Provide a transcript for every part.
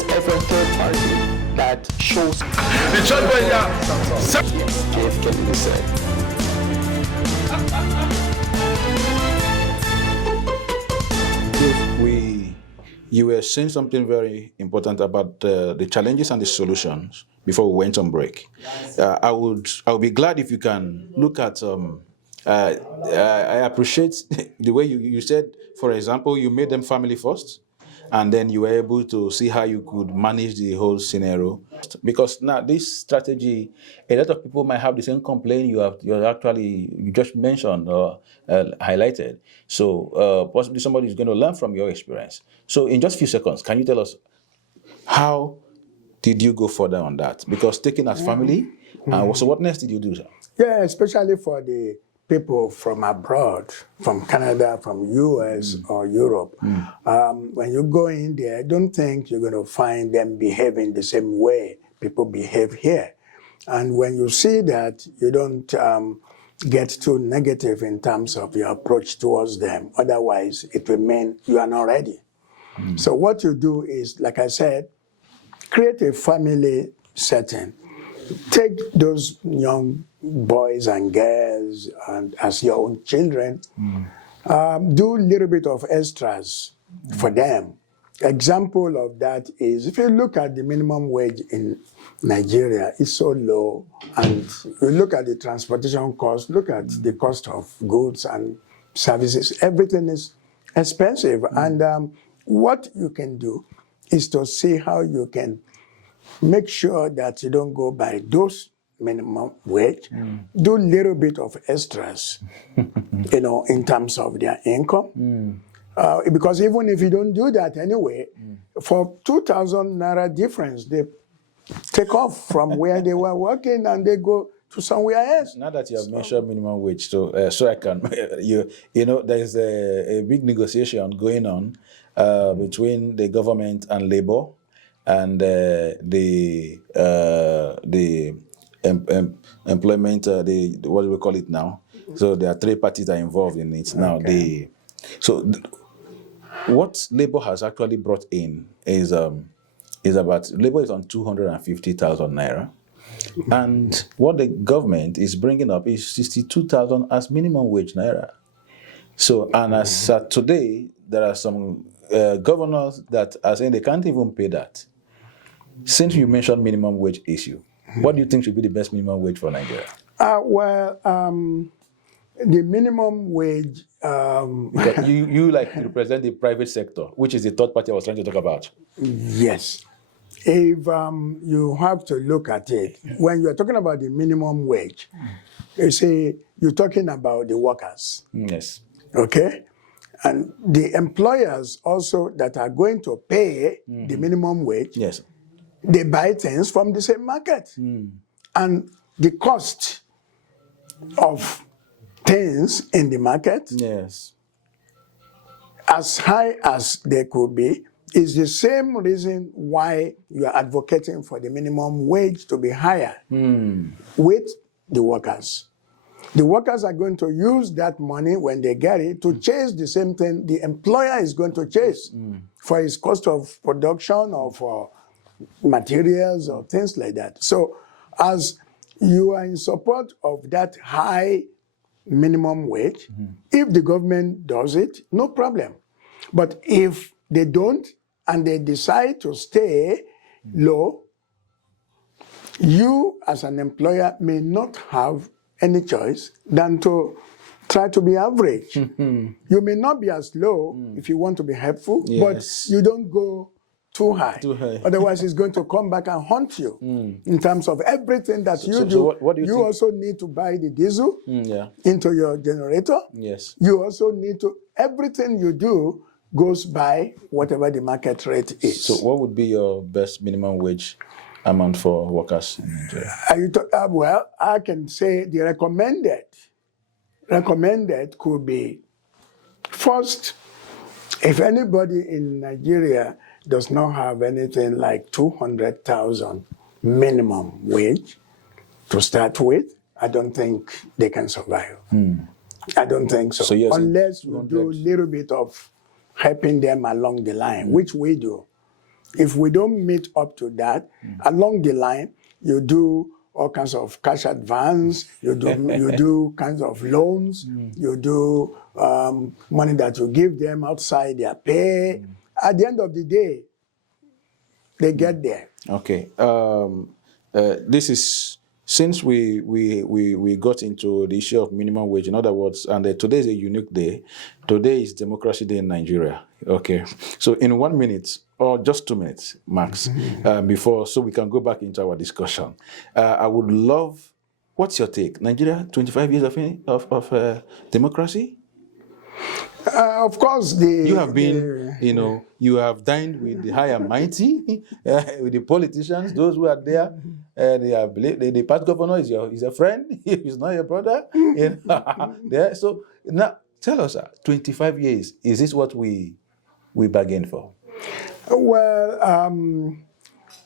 there's ever a third party that shows The church boy, KFK said. You were saying something very important about the challenges and the solutions before we went on break. I would be glad if you can look at. I appreciate the way you said, for example, you made them family first, and then you were able to see how you could manage the whole scenario. Because now this strategy, a lot of people might have the same complaint you just mentioned or highlighted. So possibly somebody is going to learn from your experience. So in just a few seconds, can you tell us how did you go further on that? Because taking as family, so what next did you do, sir? Yeah, especially for the people from abroad, from Canada, from US or Europe. When you go in there, I don't think you're going to find them behaving the same way people behave here. And when you see that, you don't get too negative in terms of your approach towards them. Otherwise, it will mean you are not ready. So what you do is, like I said, create a family setting. Take those young boys and girls and as your own children. Do a little bit of extras for them. Example of that is, if you look at the minimum wage in Nigeria, it's so low. And you look at the transportation cost, look at the cost of goods and services, everything is expensive. And what you can do is to see how you can make sure that you don't go by those minimum wage. Do a little bit of extras, in terms of their income. Because even if you don't do that anyway, for 2,000 Naira difference, they take off from where they were working and they go to somewhere else. Now that you have mentioned minimum wage, so I can, there's a big negotiation going on between the government and labor, and the employment, what do we call it now? So there are three parties that are involved in it now. Okay. What labor has actually brought in is about, labor is on 250,000 Naira. And what the government is bringing up is 62,000 as minimum wage Naira. So, and as today, there are some governors that are saying they can't even pay that. Since you mentioned minimum wage issue, what do you think should be the best minimum wage for Nigeria? The minimum wage... you represent the private sector, which is the third party I was trying to talk about. Yes. If you have to look at it, when you're talking about the minimum wage, you see, you're talking about the workers. Yes. Okay? And the employers also that are going to pay the minimum wage, yes, they buy things from the same market. And the cost of things in the market, yes, as high as they could be, is the same reason why you are advocating for the minimum wage to be higher with the workers. The workers are going to use that money when they get it to chase the same thing the employer is going to chase for his cost of production or for materials or things like that. So as you are in support of that high minimum wage, if the government does it, no problem. But if they don't and they decide to stay low, you as an employer may not have any choice than to try to be average. You may not be as low if you want to be helpful, but you don't go too high. Otherwise, it's going to come back and haunt you in terms of everything that you do. So what do you think? Also need to buy the diesel into your generator. Yes. You also need to, everything you do goes by whatever the market rate is. So what would be your best minimum wage amount for workers? Well, I can say the recommended could be, first, if anybody in Nigeria does not have anything like 200,000 minimum wage to start with, I don't think they can survive. I don't think so. Unless you do a little bit of helping them along the line, which we do. If we don't meet up to that, along the line, you do all kinds of cash advance, you do kinds of loans, you do money that you give them outside their pay. At the end of the day, they get there. Okay. This is since we got into the issue of minimum wage. In other words, and today is a unique day. Today is Democracy Day in Nigeria. Okay. So in 1 minute or just 2 minutes, max, before, so we can go back into our discussion. I would love. What's your take? Nigeria, 25 years of democracy. Of course, You have been, you have dined with the high and mighty, with the politicians, those who are there. They have the past governor is a friend. He's not your brother. There. So now, tell us, 25 years. Is this what we bargained for? Well,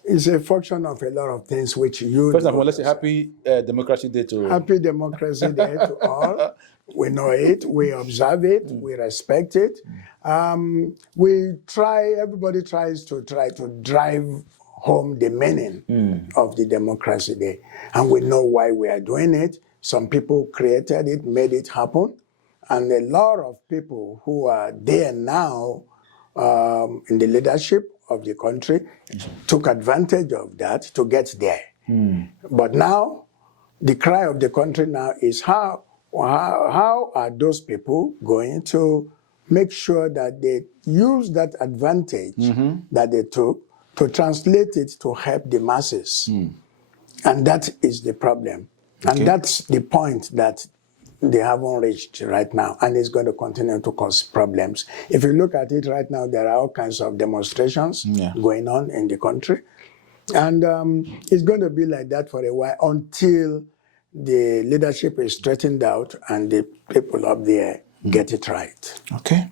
it's a function of a lot of things which you. First of all, let's say Happy Democracy Day to. Happy Democracy Day to all. We know it, we observe it, we respect it. Everybody tries to drive home the meaning of the Democracy Day. And we know why we are doing it. Some people created it, made it happen. And a lot of people who are there now in the leadership of the country took advantage of that to get there. But now, the cry of the country now is how are those people going to make sure that they use that advantage that they took to translate it to help the masses? And that is the problem. Okay. And that's the point that they haven't reached right now, and it's going to continue to cause problems. If you look at it right now, there are all kinds of demonstrations going on in the country, and it's going to be like that for a while until the leadership is straightened out and the people up there get it right. Okay.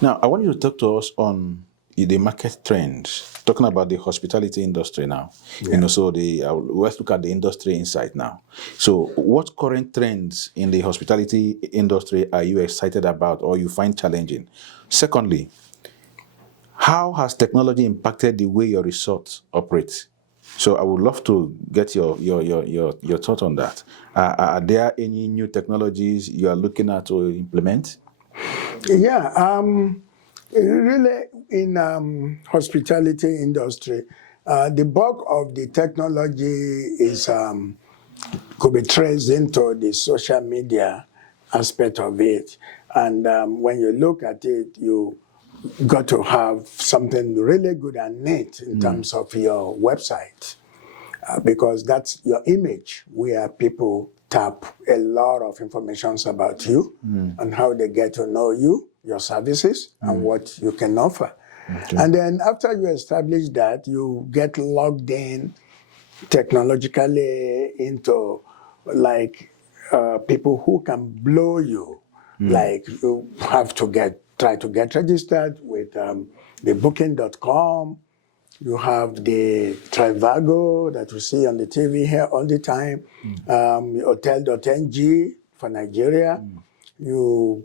Now, I want you to talk to us on the market trends, talking about the hospitality industry now. So let's look at the industry inside now. So what current trends in the hospitality industry are you excited about or you find challenging? Secondly, how has technology impacted the way your resort operates? So I would love to get your thought on that. Are there any new technologies you are looking at to implement? Yeah, really in hospitality industry, the bulk of the technology could be traced into the social media aspect of it. And when you look at it, you got to have something really good and neat in terms of your website, because that's your image where people tap a lot of information about you and how they get to know you, your services, and what you can offer. Okay. And then after you establish that, you get logged in technologically into people who can blow you. Like you have to try to get registered with the Booking.com. You have the Trivago that you see on the TV here all the time. Hotel.ng for Nigeria. You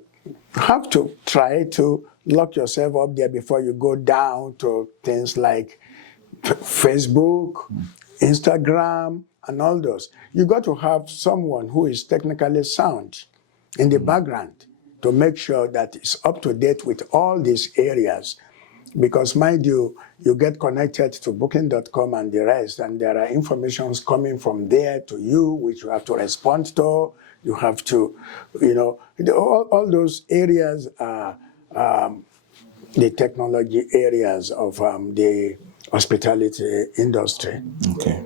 have to try to lock yourself up there before you go down to things like Facebook, Instagram, and all those. You got to have someone who is technically sound in the background to make sure that it's up to date with all these areas. Because mind you, you get connected to Booking.com and the rest, and there are informations coming from there to you, which you have to respond to. You have to, all those areas are the technology areas of the hospitality industry. Okay.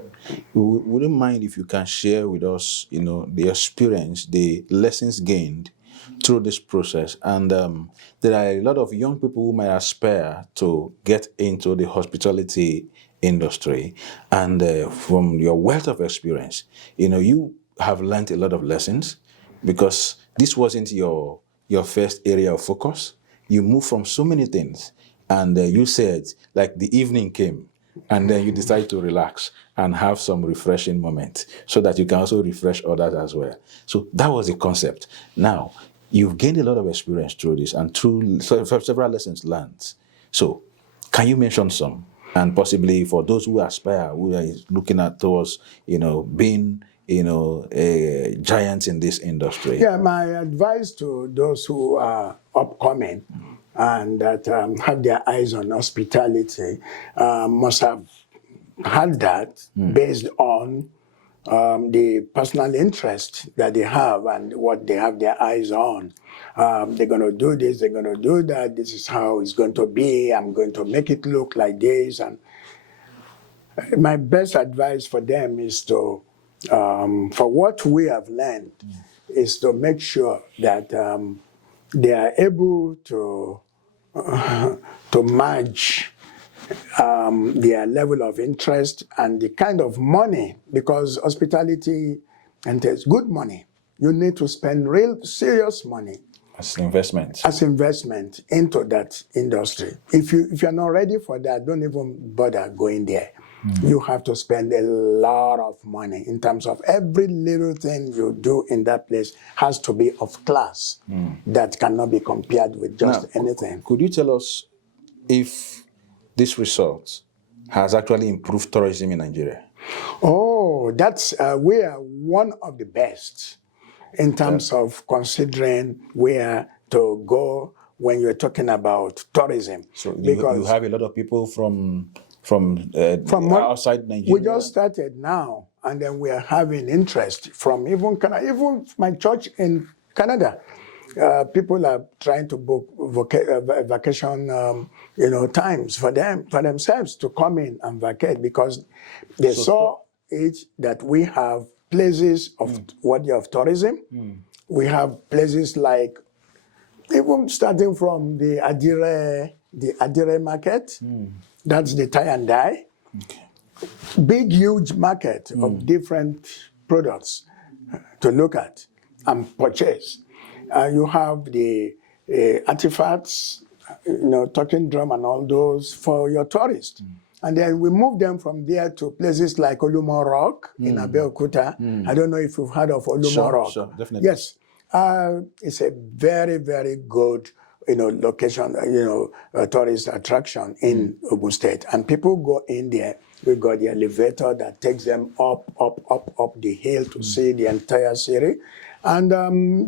We wouldn't mind if you can share with us, the experience, the lessons gained through this process. And there are a lot of young people who might aspire to get into the hospitality industry. And from your wealth of experience, you have learned a lot of lessons, because this wasn't your first area of focus. You moved from so many things. And you said, like, the evening came, and then you decide to relax and have some refreshing moment so that you can also refresh others as well. So that was the concept. Now, you've gained a lot of experience through this and through several lessons learned. So can you mention some? and possibly for those who aspire, who are looking at towards, being, giants in this industry? Yeah, my advice to those who are upcoming and that have their eyes on hospitality must have had that based on the personal interest that they have and what they have their eyes on. They're going to do this, they're going to do that, this is how it's going to be, I'm going to make it look like this. And my best advice for them is to, for what we have learned, is to make sure that they are able to match their level of interest and the kind of money, because hospitality entails good money. You need to spend real serious money As investment. as investment into that industry. If you're not ready for that, don't even bother going there. You have to spend a lot of money in terms of every little thing you do in that place has to be of class that cannot be compared with just anything. Could you tell us if this result has actually improved tourism in Nigeria? Oh, that's we are one of the best in terms of considering where to go when you're talking about tourism. So you have a lot of people from outside Nigeria. We just started now, and then we are having interest from even my church in Canada. People are trying to book vacation, times for themselves to come in and vacate because they saw that we have places of worthy of tourism. We have places like even starting from the Adire market. That's the tie and dye. Big, huge market of different products to look at and purchase. You have the artifacts, talking drum and all those for your tourists. And then we move them from there to places like Olumo Rock in Abeokuta. I don't know if you've heard of Olumo Rock. Sure, definitely. Yes. It's a very, very good location, a tourist attraction in Ogun State. And people go in there. We got the elevator that takes them up the hill to see the entire city. And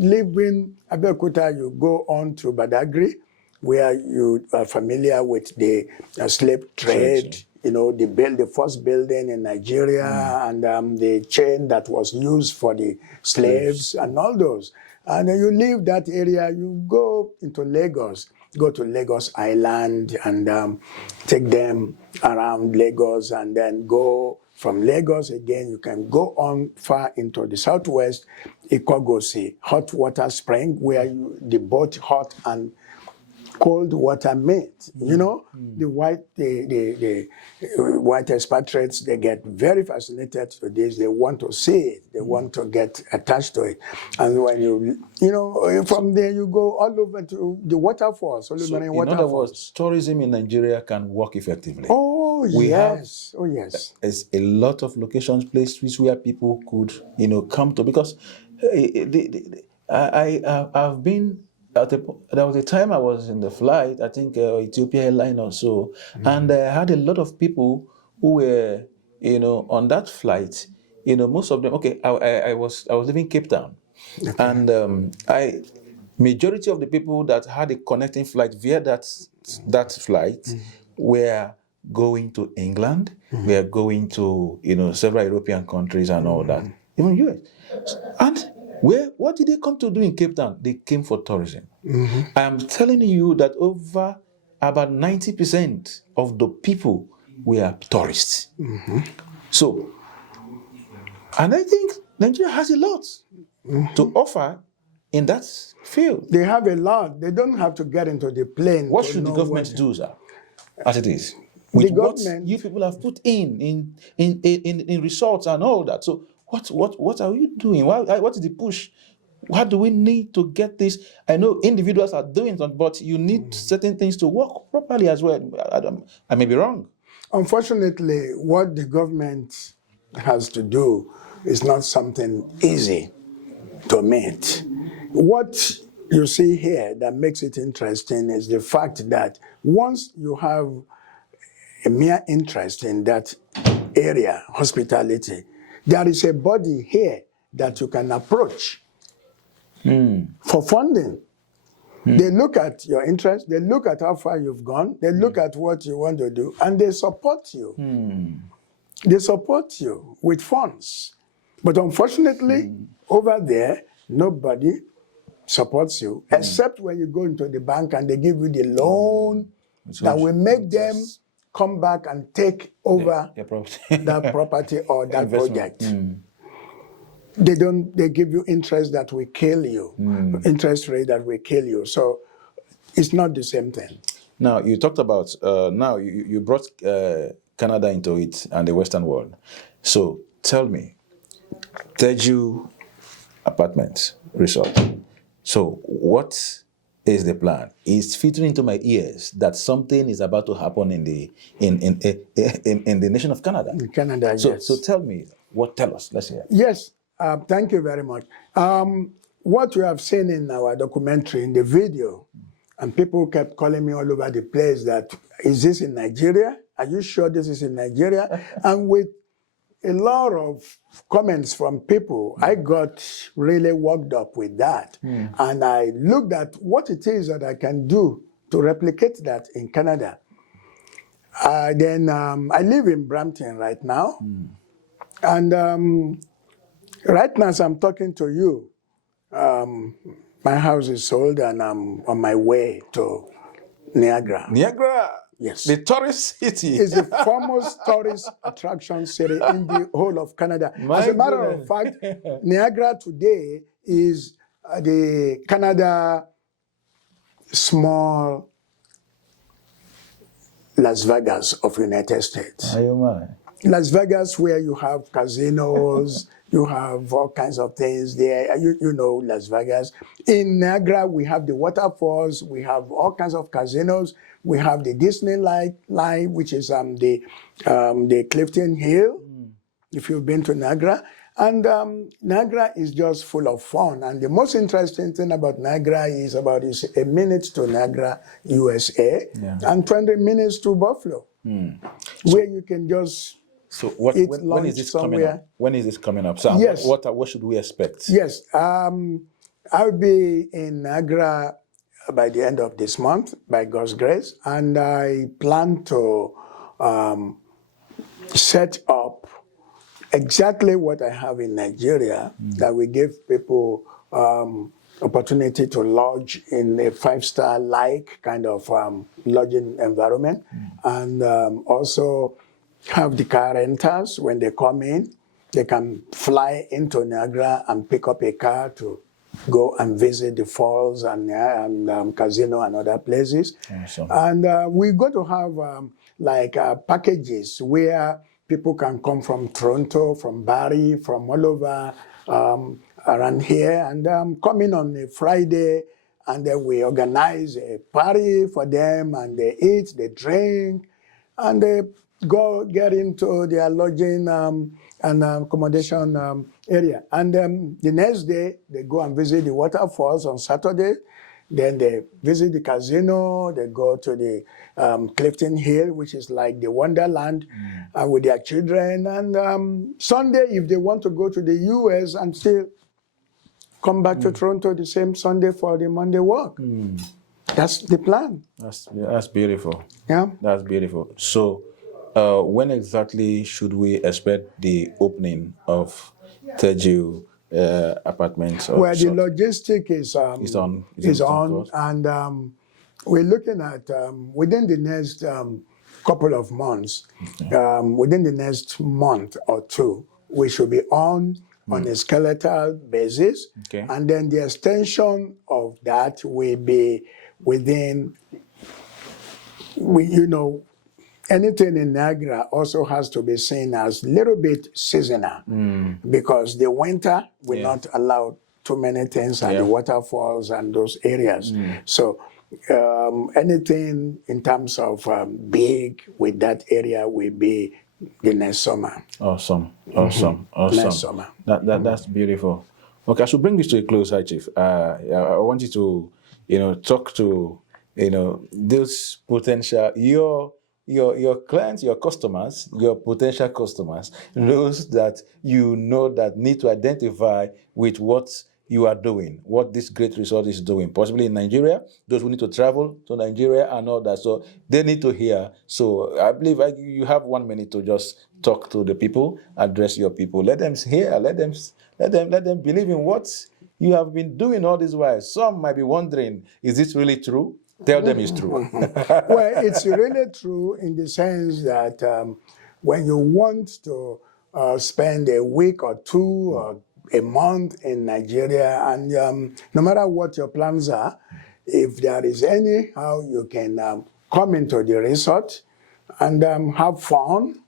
leaving Abeokuta, you go on to Badagry, where you are familiar with the slave trade. They built the first building in Nigeria and the chain that was used for the slaves and all those. And then you leave that area, you go into Lagos, go to Lagos Island and take them around Lagos, and then go from Lagos again. You can go on far into the southwest, Ikogosi, hot water spring, where the both hot and cold water meet. The white expatriates, they get very fascinated to this. They want to see it. They want to get attached to it. And when from there you go all over to the waterfalls. So in other words, tourism in Nigeria can work effectively. Oh, yes. There's a lot of locations, places where people could, come to, because I've been. There was a time I was in the flight, I think Ethiopia Airline or so, and I had a lot of people who were, on that flight. Most of them. Okay, I was living in Cape Town, and majority of the people that had a connecting flight via that flight were going to England, were going to several European countries and all that, even US, and. What did they come to do in Cape Town? They came for tourism. I am telling you that over about 90% of the people were tourists. So, and I think Nigeria has a lot to offer in that field. They have a lot. They don't have to get into the plane. What should the government do, sir, as it is? With what you people have put in resorts and all that. So, what are we doing? What is the push? How do we need to get this? I know individuals are doing it, but you need certain things to work properly as well. I may be wrong. Unfortunately, what the government has to do is not something easy to meet. What you see here that makes it interesting is the fact that once you have a mere interest in that area, hospitality. There is a body here that you can approach for funding. They look at your interest, they look at how far you've gone, they look at what you want to do, and they support you. They support you with funds. But unfortunately, over there, nobody supports you, except when you go into the bank and they give you the loan that will make them come back and take over that property or that project. They give you interest that will kill you, interest rate that will kill you. So it's not the same thing. Now, you talked about, now you brought Canada into it and the Western world. So tell me, Teju Apartments Resort. So what is the plan? It's filtering into my ears that something is about to happen in the nation of Canada. In Canada, yes. So tell me, tell us, let's hear. Yes, thank you very much. What you have seen in our documentary, in the video, and people kept calling me all over the place that, is this in Nigeria? Are you sure this is in Nigeria? And with a lot of comments from people, I got really worked up with that. And I looked at what it is that I can do to replicate that in Canada. Then I live in Brampton right now. And right now, as I'm talking to you, my house is sold and I'm on my way to Niagara. Niagara? Yes. The tourist city. It's the foremost tourist attraction city in the whole of Canada. As a matter of fact, Niagara today is the Canada small Las Vegas of United States. Las Vegas, where you have casinos, you have all kinds of things there. You know Las Vegas. In Niagara, we have the waterfalls. We have all kinds of casinos. We have the Disney line, which is the Clifton Hill, if you've been to Niagara. And Niagara is just full of fun. And the most interesting thing about Niagara is a minute to Niagara, USA, and 20 minutes to Buffalo, where you can just when is this coming up? When is this coming up? So yes. What should we expect? Yes, I'll be in Niagara by the end of this month, by God's grace, and I plan to set up exactly what I have in Nigeria, that we give people opportunity to lodge in a 5-star like kind of lodging environment, and also have the car renters. When they come in, they can fly into Niagara and pick up a car to go and visit the falls and casino and other places. Awesome. And we're going to have packages where people can come from Toronto, from Barrie, from all over around here, and come in on a Friday, and then we organize a party for them, and they eat, they drink, and they go get into their lodging and accommodation area. And the next day, they go and visit the waterfalls on Saturday. Then they visit the casino. They go to the Clifton Hill, which is like the Wonderland, with their children. And Sunday, if they want to go to the U.S. and still come back to Toronto the same Sunday for the Monday walk. That's the plan. That's beautiful. Yeah. That's beautiful. So, when exactly should we expect the opening of Teju Apartments? Well, the logistic is on, and we're looking at within the next couple of months, within the next month or two, we should be on a skeletal basis, and then the extension of that will be within. Anything in Niagara also has to be seen as a little bit seasonal, because the winter will not allow too many things at the waterfalls and those areas. So anything in terms of big with that area will be the next summer. Awesome. Next summer. That's beautiful. Okay, I should bring this to a close, High Chief. I want you to, talk to, those potential, your clients, your customers, your potential customers, those that you know that need to identify with what you are doing, what this great resort is doing, possibly in Nigeria, those who need to travel to Nigeria and all that. So they need to hear. So I believe you have 1 minute to just talk to the people, address your people. Let them hear, let them believe in what you have been doing all this while. Some might be wondering, is this really true? Tell them it's true. Well, it's really true in the sense that when you want to spend a week or two or a month in Nigeria, and no matter what your plans are, if there is anyhow you can come into the resort and have fun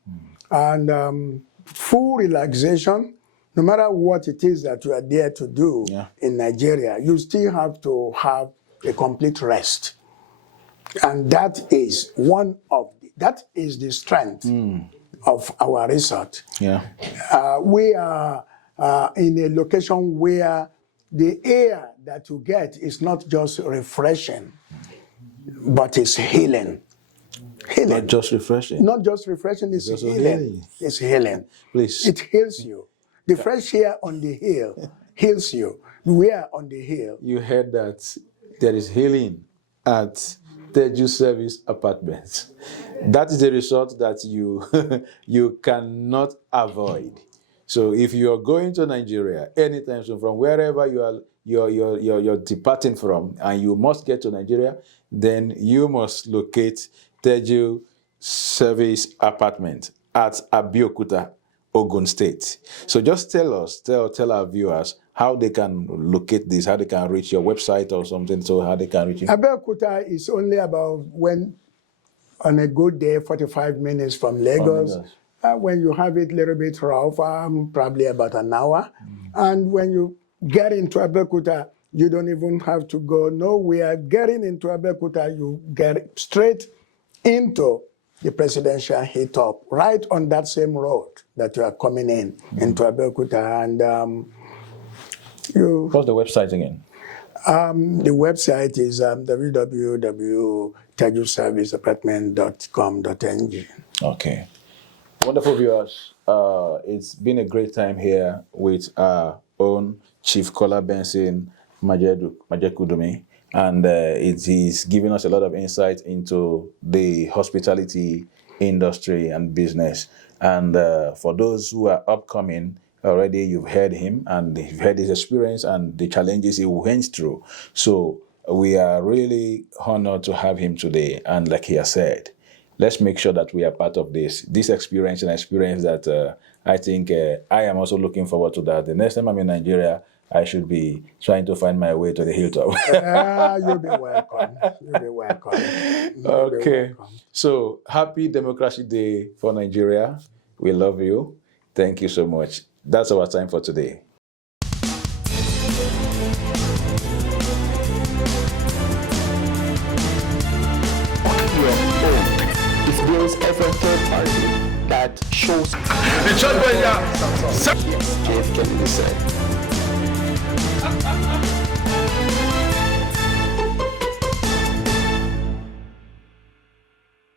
and full relaxation, no matter what it is that you are there to do in Nigeria, you still have to have a complete rest. And that is the strength of our resort. Yeah. We are in a location where the air that you get is not just refreshing, but it's healing. Not just refreshing. Not just refreshing, it's healing. It's healing. Please. It heals you. The fresh air on the hill heals you. We are on the hill. You heard that there is healing at Teju Service Apartments. That is a resort that you cannot avoid. So if you are going to Nigeria anytime soon, from wherever you're departing from, and you must get to Nigeria, then you must locate Teju Service Apartment at Abeokuta, Ogun State. So just tell our viewers how they can locate this, how they can reach your website or something, so how they can reach you. Abeokuta is only about, on a good day, 45 minutes from Lagos. When you have it a little bit rough, probably about an hour. And when you get into Abeokuta, you don't even have to go nowhere. Getting into Abeokuta, you get straight into the presidential hilltop, right on that same road that you are coming into Abeokuta. And what's the website again? The website is www.tejuserviceapartment.com.ng. Okay. Wonderful viewers. It's been a great time here with our own Chief Kola Benson Majekudomi, and it is giving us a lot of insight into the hospitality industry and business. And for those who are upcoming, already you've heard him and you've heard his experience and the challenges he went through. So we are really honored to have him today. And like he has said, let's make sure that we are part of this experience, an experience that I think I am also looking forward to that. The next time I'm in Nigeria, I should be trying to find my way to the hilltop. You'll be welcome. You'll be welcome. Okay. So happy Democracy Day for Nigeria. We love you. Thank you so much. That's our time for today. It builds every third party that shows. The church boy, Yes, JFK said.